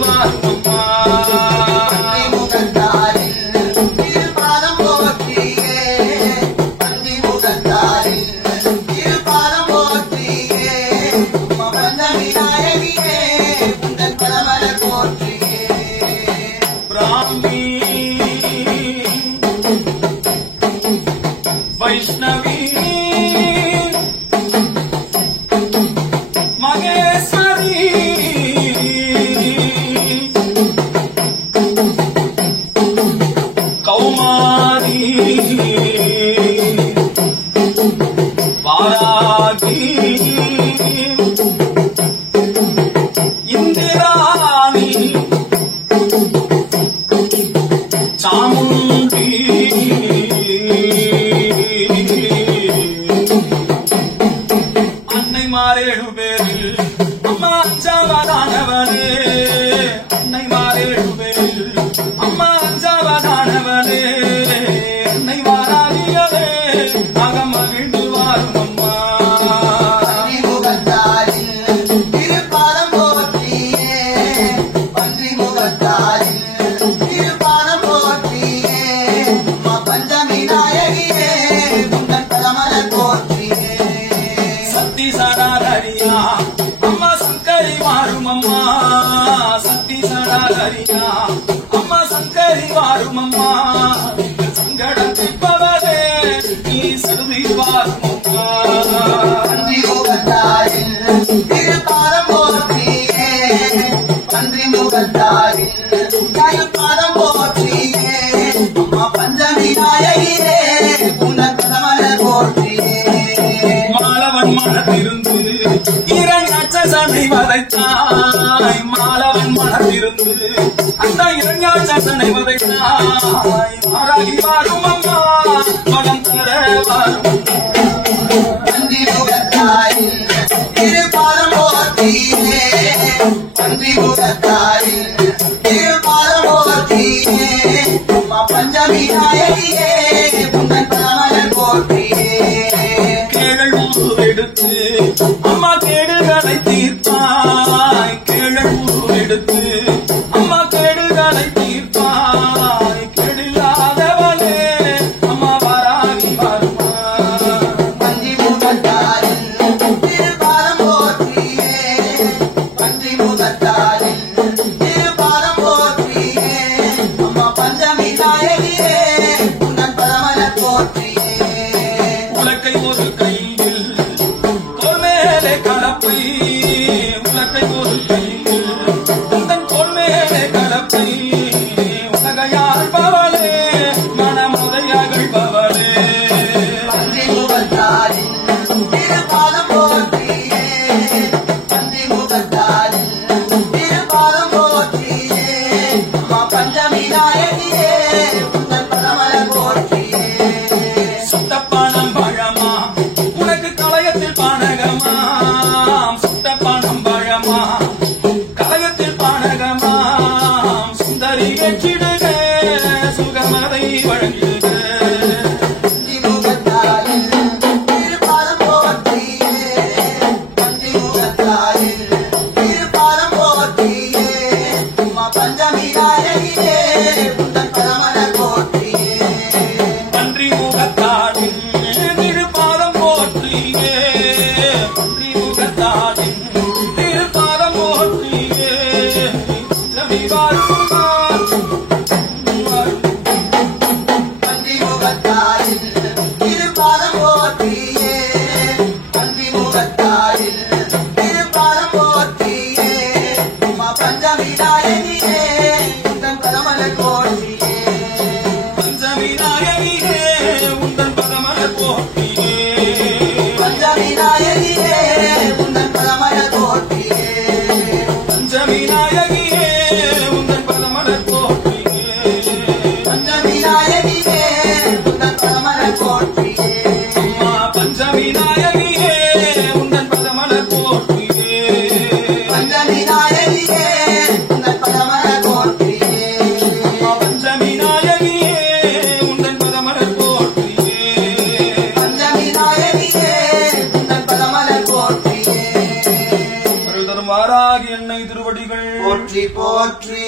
வாருமம்மா வைஷ்ணவி மகேஸ்வரி கௌமாரி வாராகி இந்திராணி சாமுண்டி அன்னைமாரேழு பேரில் அம்மா அஞ்சாவதானவனே அன்னைமாரேழு பேரில் அம்மா அஞ்சாவதானவனே அன்னை வாராகியதே அகம் மகிழ்ந்து வாரும் அம்மா சக்தி சடாதரியா அம்மா சங்கரி வாரும் அம்மா சக்தி சடாதரியா அம்மா சங்கரி வாரும் அம்மா சங்கடம் தீர்ப்பவரே நீ சருவி வாரும் அம்மா மாலவன் மனத்திருந்து இரண்டாட்சனை வதைத்தாய் மாலவன் மனத்திருந்து அந்த இரண்டாட்சனை வதைத்தாய் மாறாகி வாரும் அம்மா மனம் தர வாரும் பஞ்சமி நாயகியே கேழல் எடுத்து அம்மா கேடுகளை தீர்ப்பாய் கேழல் எடுத்து அம்மா கேடுகளை தீர்ப்பாய் கெடில்லாதவளே அம்மா வாராகி வாருமா பஞ்சி முகத்தாரில் திருப்பாரம் போற்றியே பஞ்சி முகத்தாரில் திருப்பாரம் போற்றியே அம்மா பஞ்சமி நாயகியே உன்னன் பரமன போற்றியே உலக்கை ஒரு கையில் தோல்மேலே கலப்பை உலக்கை ஒரு கையில் உந்தன் தோல்மேலே கலப்பை உலகையாள் பவளே மனமுதையாகள் பவளே பந்தி முகத்தாரில் திருப்பாதம் போற்றியே பந்தி முகத்தாரில் திருப்பாதம் போற்றியே அம்மா பஞ்சமி நாயகியே உந்தன் பரமன போற்றியே சுத்தப்பானம் பழமா உனக்கு கலையத்தில் பானகமா சுத்தப்பானம் பழமா கலையத்தில் பானகமா சுந்தரி வெற்றிடுக சுகமதை வழங்கிடுக பஞ்சமி நாயகியே உந்தன் பரமன போற்றியே பன்றி முகத்தாடில் திருப்பாதம் போற்றியே பன்றி முகத்தாடில் திருப்பாதம் போற்றியே ரவி வாருமா பன்றி முகத்தாடில் திருப்பாதம் போற்றியே பன்றி முகத்தாடில் திருப்பாதம் போற்றியே அம்மா பஞ்சமி நாயகியே உந்தன் பரமன போற்றியே பஞ்சமி நாயகியே உந்தன் பரமன போற்றியே பஞ்சமி நாயகியே உந்தன் பரமன போற்றியே பஞ்சமி நாயகியே உந்தன் பரமன போற்றி